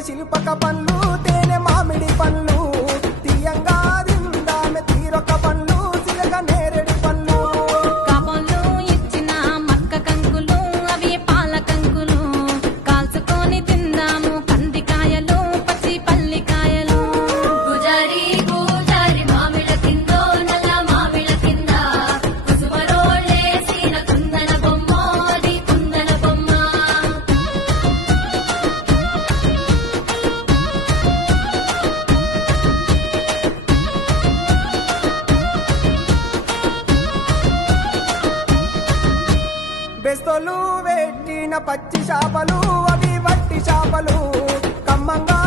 శిల్పక పండ్లు తేనె మామిడి పండ్లు తీయంగా దిందామె తీరొక పండ్లు సిలక నేరేడు పండ్లు కాబోలు ఇచ్చిన మక్క కంకులు అవి పాల కంకులు కాల్చుకొని తిందాము కందికాయలు పచ్చి పల్లికాయలు గుజారి గుజారి మామిళ్ళ కిందో నల్ల మామిళ్ళ కింద కుసుమరోళ్ళేసిన కుందన బొమ్మ అది కుందన బొమ్మ బెస్తలు పెట్టిన పచ్చి చేపలు అవి వట్టి చేపలు కమ్మంగా